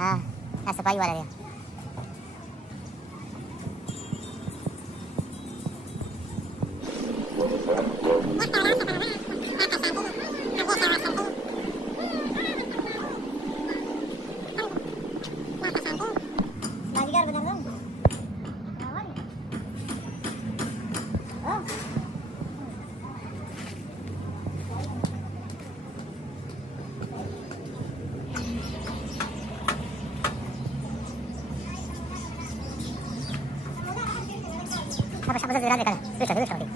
हाँ सफाई वाला है apa saja jalan kan bisa bisa lagi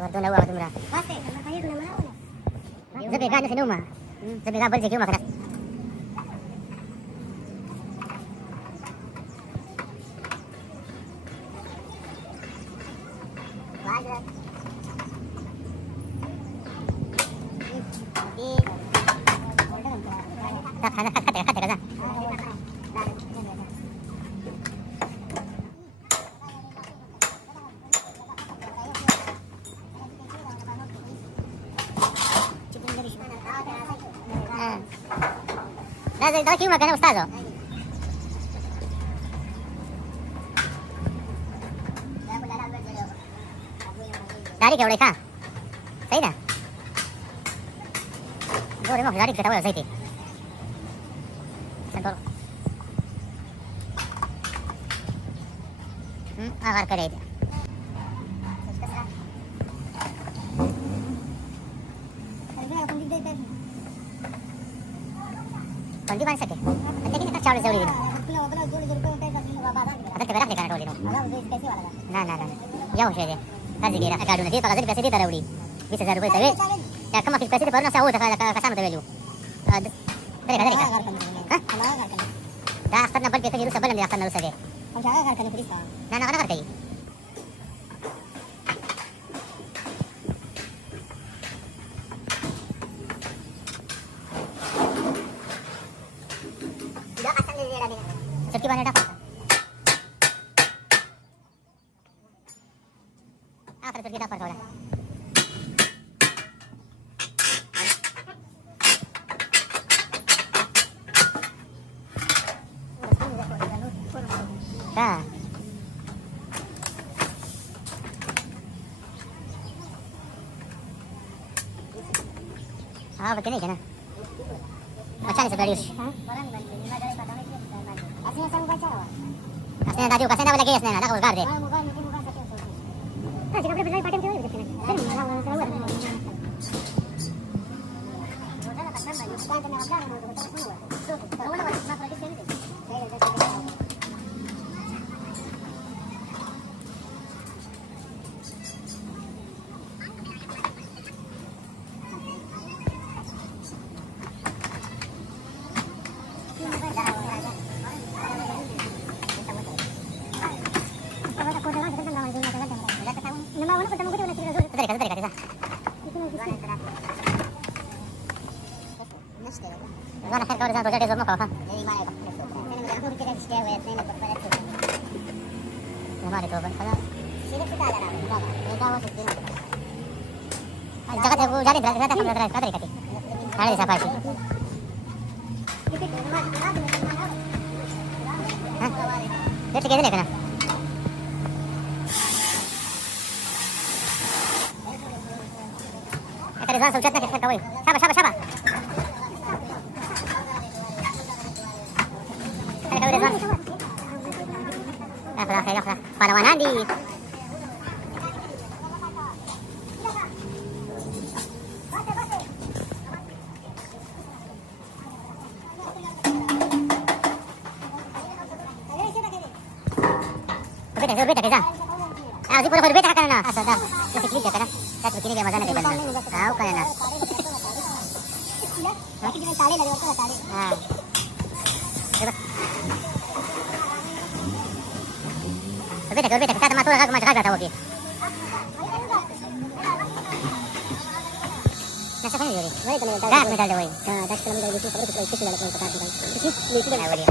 Wardo lawa wardo murah. Pasti, kalau kayu kena mana? Zabe gana sa numa. Zabe ga bal jeki makana. Dala kiuma ka na ustazo. Dari ka ulay ka. Sa'yo na. Gore mo, dari ka tawa sa iti. Santol. Akar ka rin. Kondi ban sake. Ante kini ka chawle jawli dino. Ate te berak dekana toli no. Na. Yaw shede. Kazi gira akadu na dia pagazali पैसे देता रवड़ी 20000 रुपये तवे या कम किस पैसे दे पर ना साऊ का कसम ते value dari ka hah dah astana bal ke jiru sabal ni astana rusage हम जागा कर करने पुलिस ना कर कही dah asal ni dia dah सबकी बाने dah आखिर फिर kita पर थोड़ा हाँ हाँ बच्चे नहीं क्या ना अच्छा नहीं सब लड़ी असने दादी को कसने वाला के असने ना को गाड़ दे हाँ जिसका अपने पार्टी में क्यों नहीं Gimana kan kalau disana jadi zoom kau kan? Gimana itu kan? Kalau sini kita ada apa? Kita mau sini. Jangan aku jadi berada kamu berada kata kati. Ada siapa sih? Hah? Dia tiga ni kan? Kita disana sudah kita tahu. Siapa? Palawan Andi. Berbeda kan? Ah, sih berbeda kan na. Asa dah. Kita klik kan. Kita begini kayak macam ni kan. Tahu kan na. Nanti kita tali lagi waktu tali. Ah. Berbeda kita masuk ke macam apa tahu lagi. Nasa kan jadi. Dah medal dah woi. Dah kalau medal itu kalau kita ikut dalam pertandingan. Itu dia.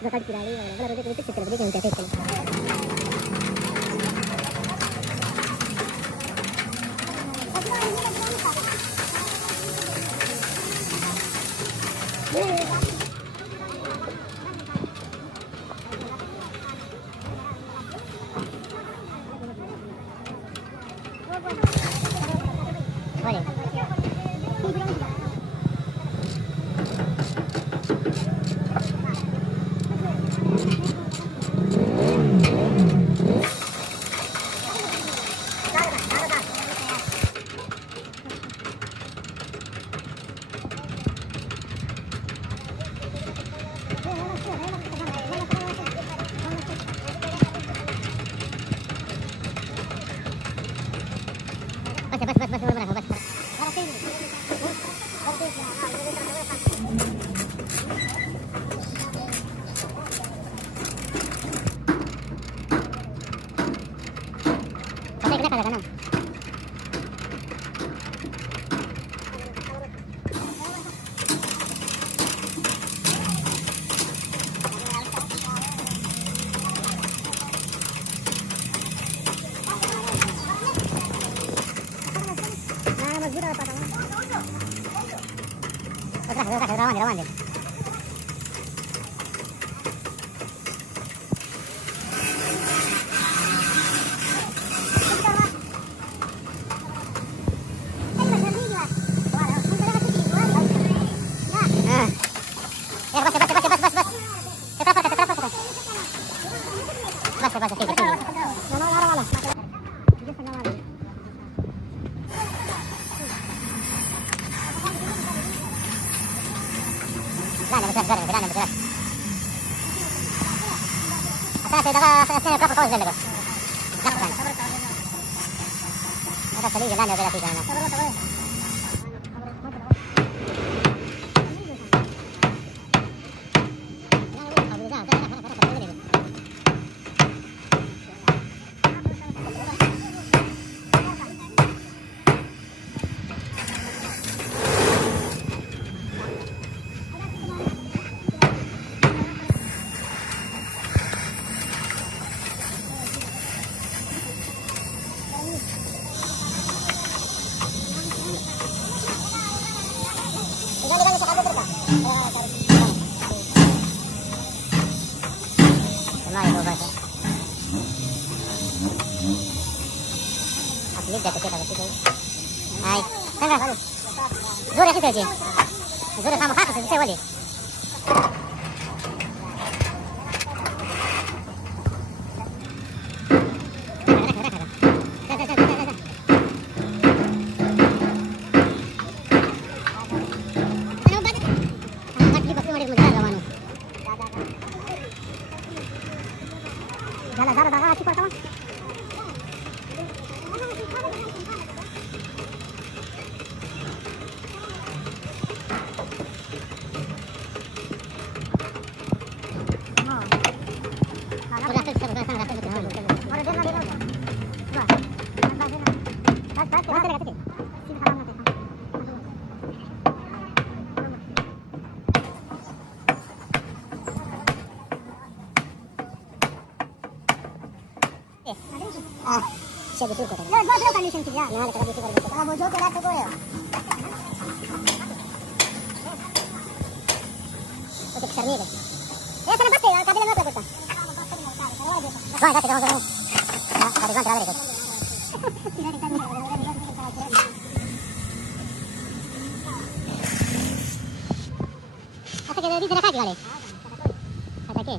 Bakal kirali, wala udah itu setelah dia yang tetes. Boleh. Rawan deh. Grande. Saya berapa kau jalan kau? Nakkan. Ada kali jalan ada lagi jalan. Hai, tengah. Zura kita je. Zura sama kakak saya boleh. Siapa suka kan? Lah, baru kan lisensi ya. Nah, kalau gitu kalau kamu jauh kelas tu ya. Untuk cermin deh. Ya, sana pasti ya, kabel apa kita? Wah, kata kamu. Nah, dari kan terlalu dekat. Kata kita di sana kaki kali. Kata ke?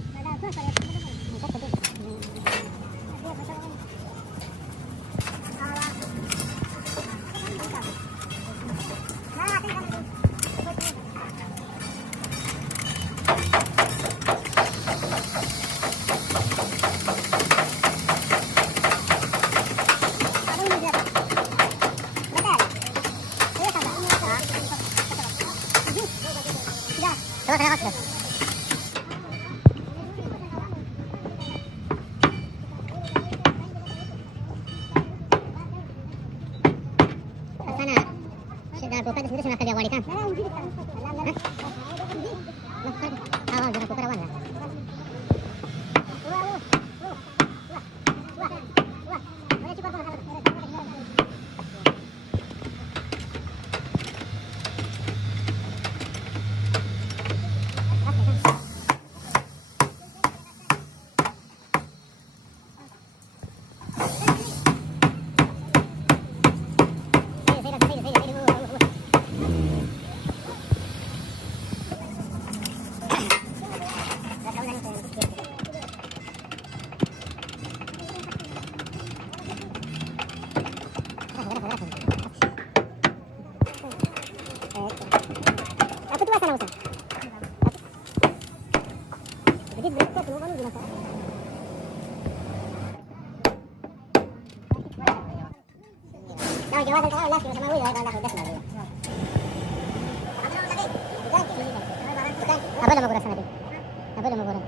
Jadi berarti semua kan gimana? Nah, jawab kan lah sama gue ya, dah udah semua. Apa nama kurang sana? Apa nama kurang?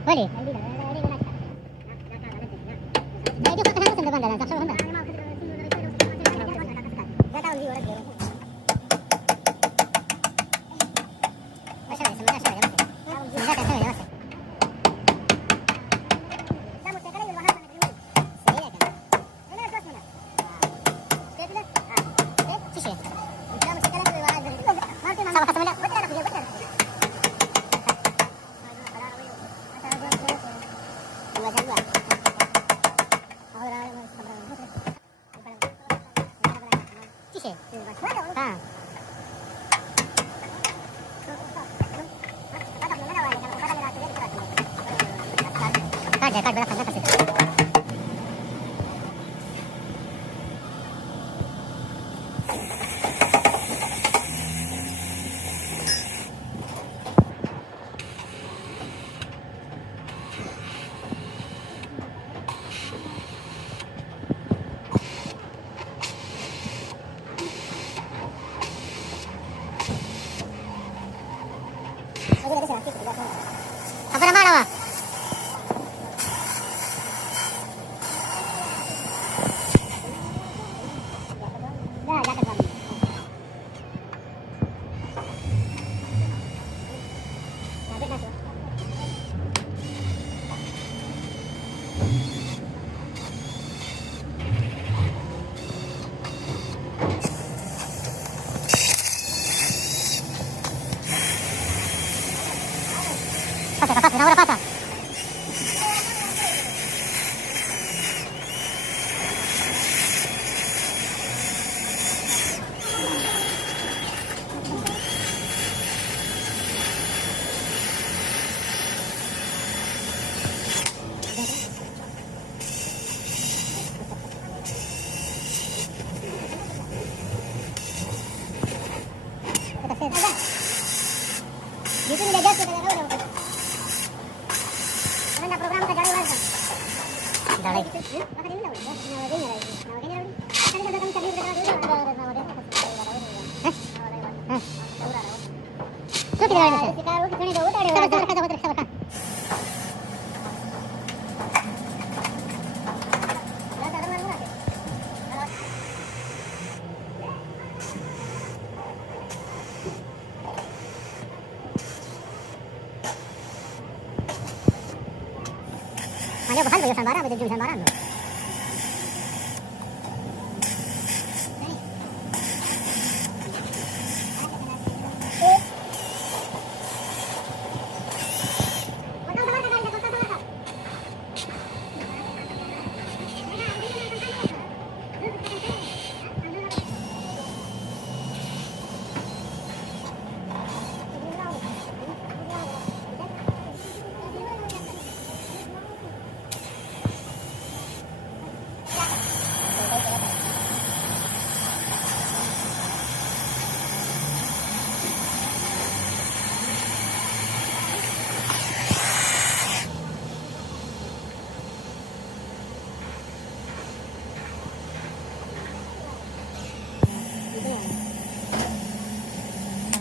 Boleh. Jadi kok kenapa sendiri bandaran? Tak suruh hendak. Enggak tahu dia orang dia. Masya Allah, sebenarnya saya masih. Enggak kan saya masih. Kamu sekarang di luar sana dulu. Saya kan. Ini terus mana? Saya bilang, sisi. Kamu sekarang di luar sana dulu. Sama kata mana? Betul aku dia betul. Card berapa kan kasih. Apa nama? Pasa, ahora pasa. Itu udah jatuh dari udah. Karena program kita cari warga. Udah lagi. Makanya ini udah. Nawagenya lagi. Kan kita datang tadi kita udah nawagenya. Tuh kita lagi. Kita udah sabar. Mana bahal bayar sambaran, bayar jual sambaran.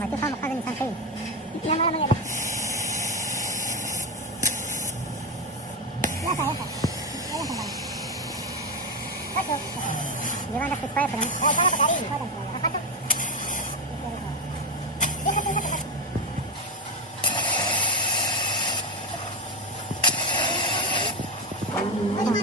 Itu sama kan ini sampai. Yang mana ya? Ya saya. Ya sama. Betul. Gimana supaya pernah? Oh, saya tadi. Apa tuh? Dia betul. Mana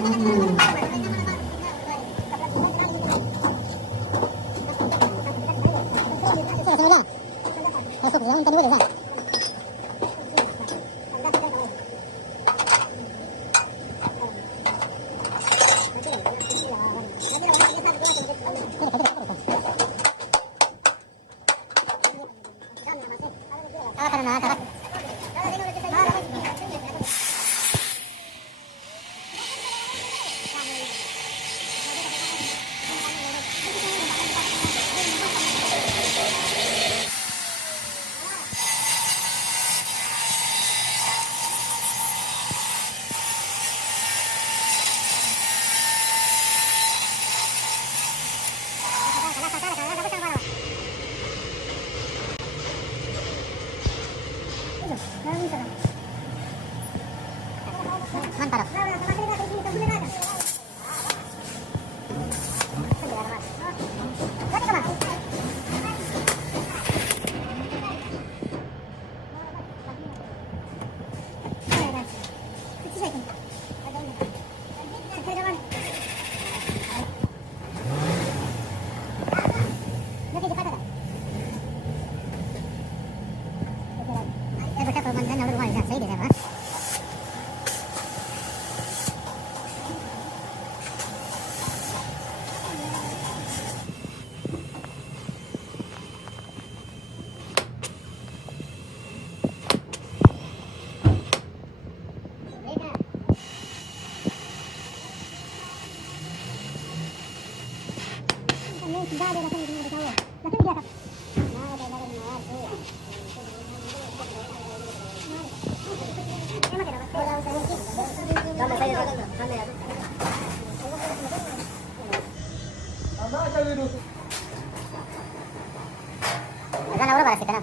Jangan orang marah sih kan?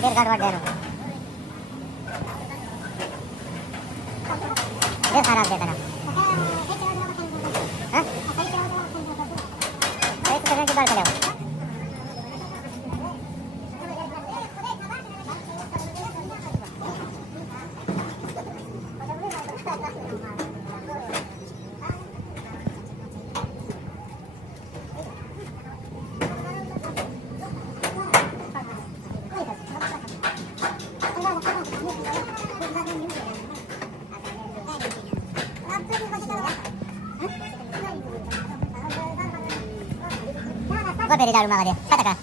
Dia garwad dia. Dia खराब देता ना. हाँ? एक सेकंड की बात करें. Gua beri dalu makan dia. Katakan.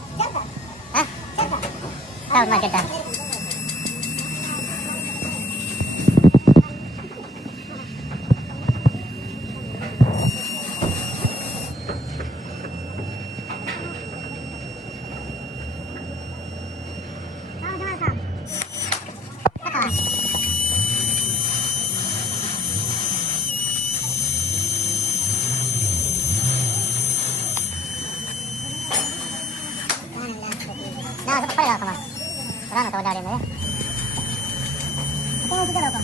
Hah? Tahu macam tak? Nah, apa ya kamu? Orang atau dari mana? Apa juga apa?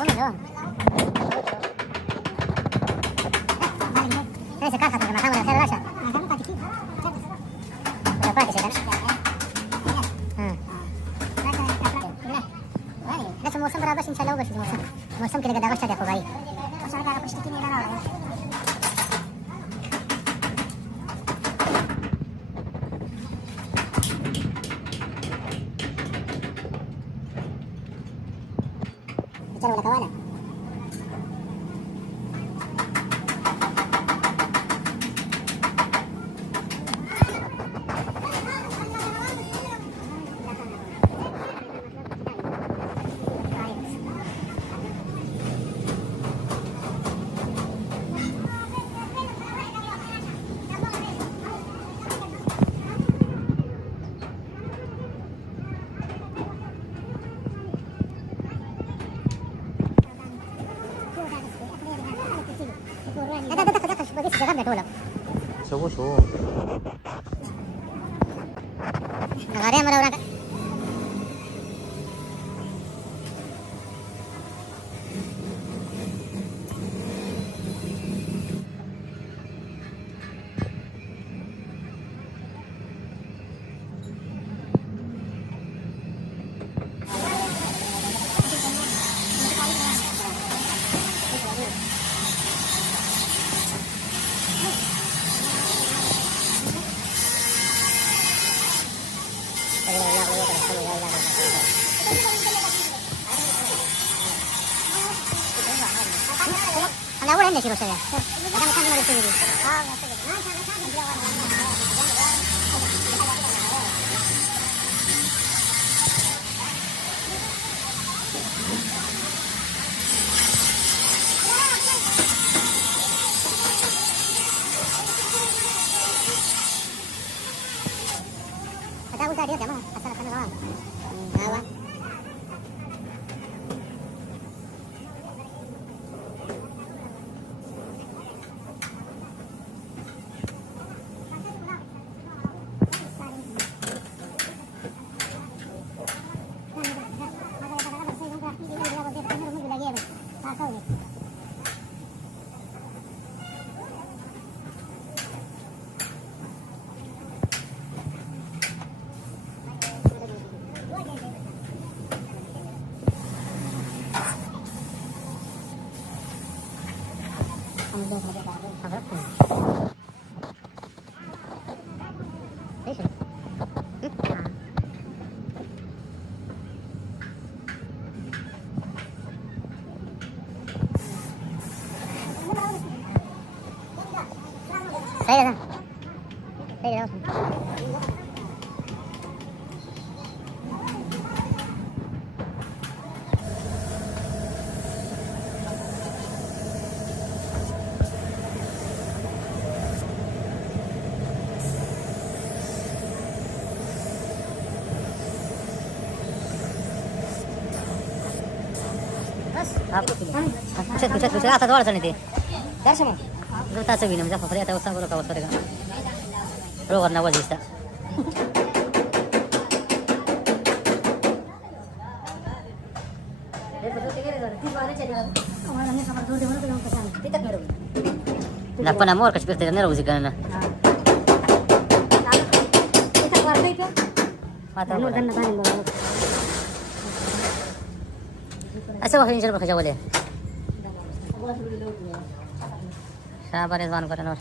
Uno doang. Ini sekarang satu sama-sama dan saya rasa. Udah praktis ya kan? بس الموسم برا بس ان شاء الله بس الموسم كده قد اغشى يا باي بس انا قاعد بشتكي من انا bicara wala kawana Jangan dah tolak. So. Nggak ada yang mau orang kan? Ang awal hindi sila. Ang kan mo sila. Ada usaha dia sama asal sana lawan. Lawan. Saya dah. Bisa atau dua sana itu. Dari semua. Itu tak sebina, macam apa? Ada usaha kalau kau usaha kan. Kalau warna wajib tak. Napa nama orang kecil terdengar musik kan? Asal wahai incer berkerja boleh. Sabar ya tuan koran.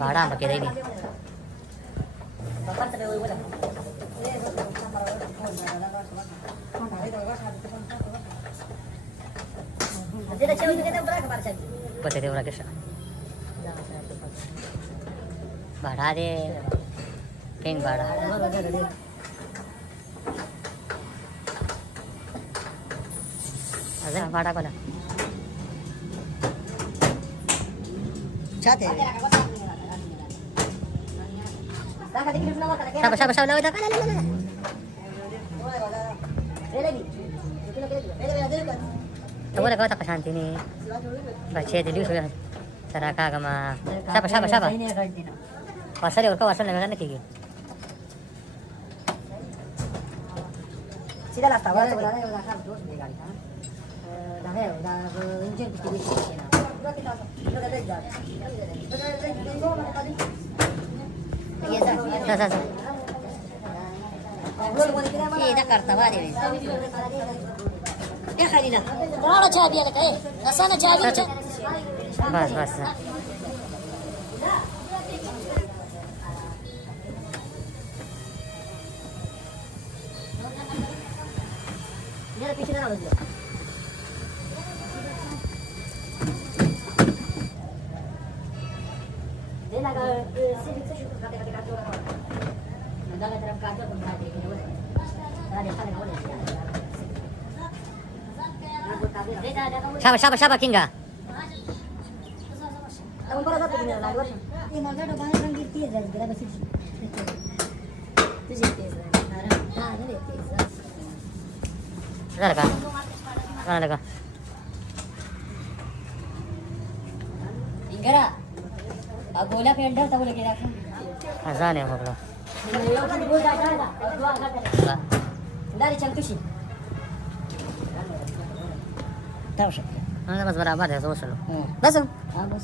Bahada pakai ini. Pati dia orang kisah. Bahada deh, keng bahada. Ada bahada kau dah. Cate. Sabar lawat dah. Tahu dah kau tak kesanti ni. Baca dulu sudah. Saraka kama. Siapa? Pasal dia orang pasal nak kiki. Sida lah tahu. Iya, Jakarta wadi. Ya Khalila. Berapa cabai ada kau? Rasanya cabai. Bas. Dia ada picture apa dia? Dia nak sibuk sibuk kata-kata orang. Nanda terap kata pun tak ada. Ada sana kau ni. Siapa Kinga? झालं का झालं का गोल्या पेंडर तवले गेला झाले बघलं दारी चंकुशी बस बरं बस बसलो बस हा बस